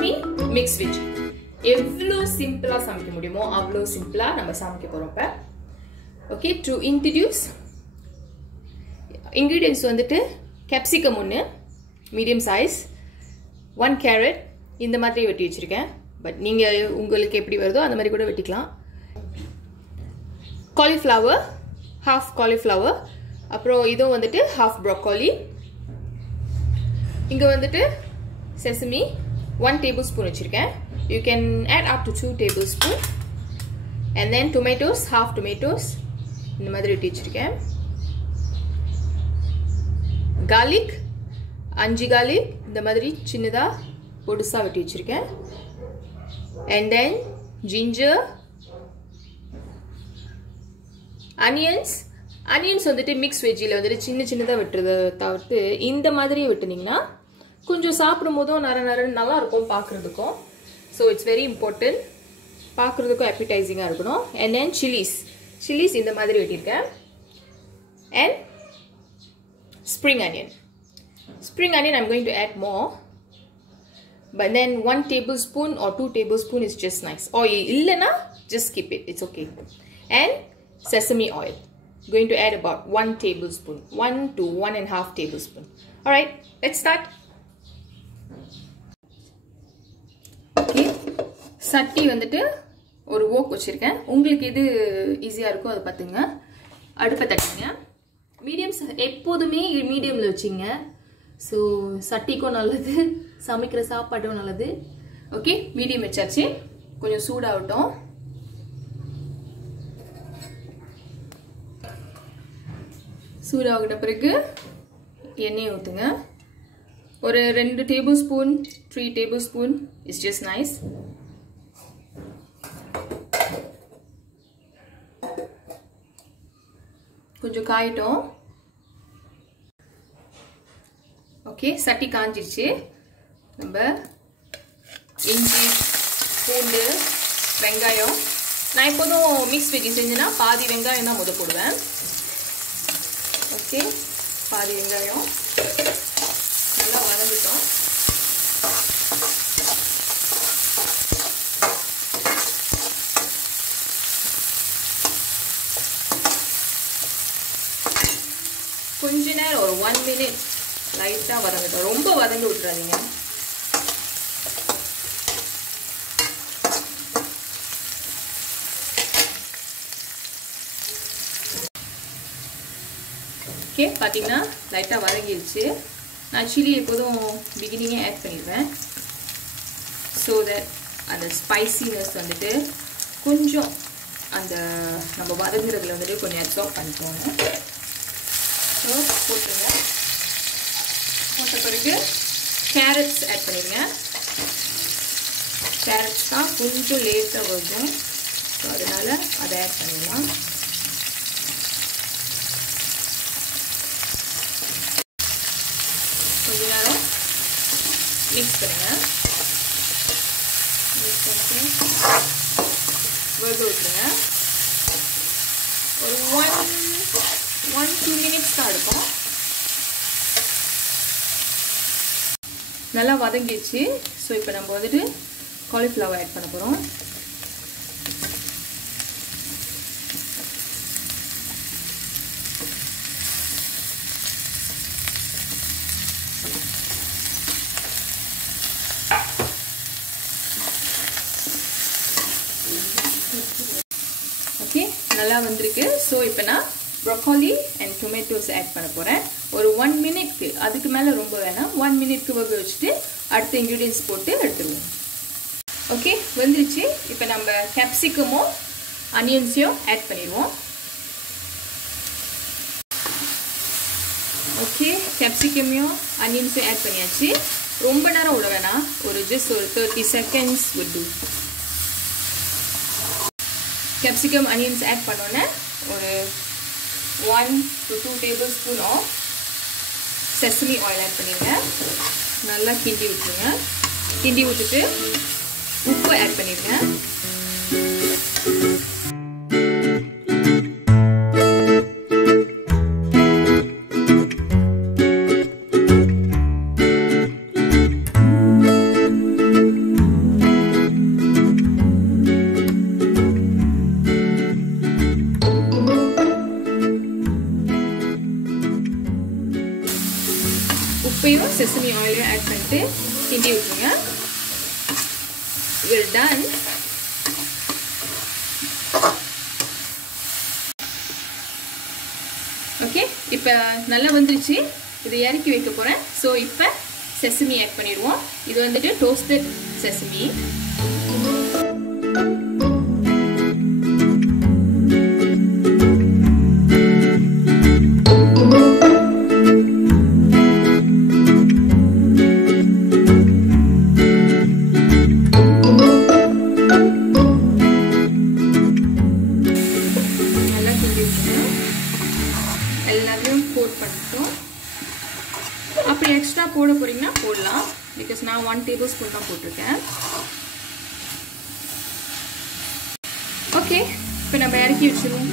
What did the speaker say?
sesame mixed veggie. எவ்வளோ சிம்பிளா சமைக்க முடியுமோ அவ்வளோ சிம்பிளா நம்ம சமைக்க போறோம் இப்ப. Okay, to introduce ingredients வந்துட்டு capsicum ஒன்னு medium size, 1 carrot இந்த மாதிரி வெட்டி வச்சிருக்கேன். பட் நீங்க உங்களுக்கு எப்படி வருதோ அந்த மாதிரி கூட வெட்டிக்கலாம். Cauliflower, half cauliflower. அப்புறம் இதோ வந்துட்டு half broccoli. இங்க வந்துட்டு sesame 1 tablespoon வச்சிருக்கேன். You can add up to 2 tablespoons. And then tomatoes, half tomatoes. இந்த மாதிரி வெட்டி வச்சிருக்கேன். Garlic, 5 garlic இந்த மாதிரி சின்னதா பொடுசா வெட்டி வச்சிருக்கேன். And then ginger, onions. Onions வந்துட்டு மிக்ஸ் வெஜ்ஜில வந்துட்டு சின்ன சின்னதா வெட்டுறத தவிர்த்து இந்த மாதிரி வெட்டுனீங்கன்னா கொஞ்சம் சாப்பிடும்போதும் நல்லா இருக்கும் பார்க்கிறதுக்கும். So it's very important. பார்க்கிறதுக்கும் appetizing-ஆ இருக்கணும். And then chilies இந்த மாதிரி வெட்டிருக்கேன். And spring onion I'm going to add more. But then 1 tablespoon or 2 tablespoon is just nice. Or illana, just skip it. It's okay. And sesame oil. Going to add about 1 tablespoon. 1 to 1.5 tablespoon. Alright, let's start. Okay. சட்டி வந்துட்டு ஒரு wok வச்சிருக்கேன். உங்களுக்கு எது ஈஸியா இருக்கோ அதை பாத்துங்க. அடுப்பை தட்டிங்க. மீடியம் எப்போதுமே மீடியம்ல வச்சிங்க. So சட்டிக்கும் நல்லது, சமைக்கிற சாப்பாடும் நல்லது. ஓகே, மீடியம் வச்சாச்சு. கொஞ்சம் சூடாகட்டும். சூடாகின பிறகு எண்ணெய் ஊத்துங்க. ஒரு 2 tablespoon 3 tablespoon is just nice. கொஞ்சம் காயட்டும். ஓகே, சட்டி காஞ்சிருச்சு. நம்ம இஞ்சி, பூண்டு, வெங்காயம். நான் எப்போதும் மிக்ஸ் வெஜ்ஜி செஞ்சேன்னா பாதி வெங்காயம் தான் முத போடுவேன். ஓகே, பாதி வெங்காயம் நல்லா வதங்கிட்டோம். கொஞ்ச நேரம் ஒரு 1 minute லைட்டா வதங்கட்டும். ரொம்ப வதங்க விட்டுறாதீங்க. ஓகே, பாத்தீங்கன்னா லைட்டா வதங்கிடுச்சு. நான் சில்லி எப்போதும் பிகினிங்கே ஆட் பண்ணிடுவேன். ஸோ தட் அந்த ஸ்பைசினஸ் வந்துட்டு கொஞ்சம் அந்த நம்ம வதங்குறதுல வந்துட்டு கொஞ்சம் அப்சார்ப் பண்ணிக்கோங்க. ஸோ போட்டுருங்க. போட்ட பிறகு கேரட்ஸ் ஆட் பண்ணிடுங்க. கேரட்ஸ் தான் கொஞ்சம் லேட்டாக வரும். ஸோ அதனால அதை ஆட் பண்ணிடலாம். கொஞ்ச நேரம் மிக்ஸ் பண்ணுங்க. மிக்ஸ் பண்ணிட்டு வேக விட்டுருங்க. ஒரு 1-2 minutes தான் இருக்கும். நல்லா வதங்கிடுச்சு. ஸோ இப்போ நம்ம வந்துட்டு காலிஃப்ளவர் ஆட் பண்ண போகிறோம். ஓகே, நல்லா வந்திருக்கு. ஸோ இப்போ நான் broccoli and tomatoes ஆட் பண்ண போறேன். ஒரு 1 minute, அதுக்கு மேல ரொம்ப வேணாம். 1 minute வேக வச்சிட்டு அடுத்த ingredients போட்டு எடுத்துருவோம். ஓகே, வந்துருச்சு. இப்போ நம்ம capsicum-உம் onions-யும் ஆட் பண்ணிடுவோம். ஓகே, capsicum-யும் onions-யும் ஆட் பண்ணியாச்சு. ரொம்ப நேரம் விட வேணாம். ஒரு just ஒரு 30 seconds would do. capsicum onions add பண்ணோன்னே ஒரு 1 to 2 tablespoon of sesame oil add பண்ணிருங்க. நல்லா கிண்டி விட்டுருங்க. கிண்டி விட்டுட்டு உப்பு ஆட் பண்ணிருங்க. sesame oil add பண்ணிட்டு கிண்டி விட்டுருங்க. We're done. ஓகே, இப்போ நல்லா வந்துருச்சு. இது இறக்கி வைக்க போகிறேன். ஸோ இப்போ செசமி ஆட் பண்ணிடுவோம். இது வந்துட்டு டோஸ்டட் செசமி. எல்லாத்தையும் கோட் பண்ணிட்டோம். அப்படி எக்ஸ்ட்ரா போட போறீங்கன்னா போடலாம். பிகாஸ் நான் 1 டேபிள்ஸ்பூன் தான் போட்டிருக்கேன். ஓகே, இப்போ நம்ம இறக்கி வச்சிருவோம்.